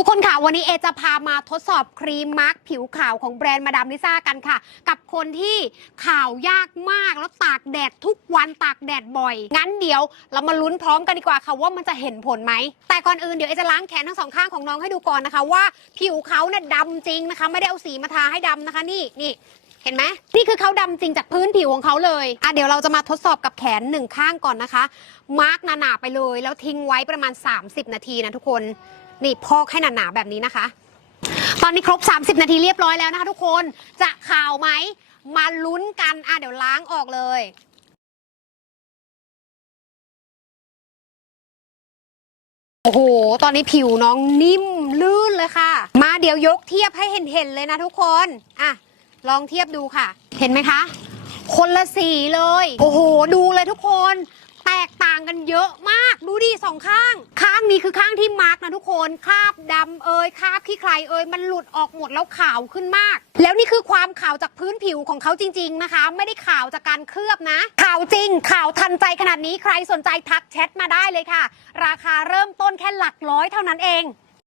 ทุกคนค่ะ วันนี้เอจะพามาทดสอบครีมมาร์กผิวขาวของแบรนด์มาดามลิซ่ากันค่ะ กับคนที่ขาวยากมากแล้วตากแดดทุกวันตากแดดบ่อย งั้นเดี๋ยวเรามาลุ้นพร้อมกันดีกว่าค่ะว่ามันจะเห็นผลไหม แต่ก่อนอื่นเดี๋ยวเอจะล้างแขนทั้งสองข้างของน้องให้ดูก่อนนะคะ ว่าผิวเขาเนี่ยดำจริงนะคะ ไม่ได้เอาสีมาทาให้ดำนะคะนี่นี่เห็นไหมนี่คือเขาดำจริงจากพื้นผิวของเขาเลยอะเดี๋ยวเราจะมาทดสอบกับแขนหนึ่งข้างก่อนนะคะ มาร์กหนาๆไปเลย แล้วทิ้งไว้ประมาณ 30 นาทีนะทุกคน นี่พอกให้หนาๆแบบนี้นะคะ ตอนนี้ครบ 30 นาทีเรียบร้อยแล้วนะคะทุกคนจะข่าวไหมมาลุ้นกันอะเดี๋ยวล้างออกเลยโอ้โห ตอนนี้ผิวน้องนิ่มลื่นเลยค่ะ มาเดี๋ยวยกเทียบให้เห็นๆเลยนะทุกคนอะลองเทียบดูค่ะ เห็นไหมคะ คนละสีเลย โอ้โห ดูเลยทุกคน แตกต่างกันเยอะมาก ดูดิสองข้าง ข้างนี้คือข้างที่มาร์กนะทุกคนคราบดำเอยคราบขี้ใครเอยมันหลุดออกหมดแล้วขาวขึ้นมาก แล้วนี่คือความขาวจากพื้นผิวของเขาจริง ๆนะคะ ไม่ได้ขาวจากการเคลือบนะขาวจริงขาวทันใจขนาดนี้ใครสนใจทักแชทมาได้เลยค่ะ ราคาเริ่มต้นแค่หลักร้อยเท่านั้นเอง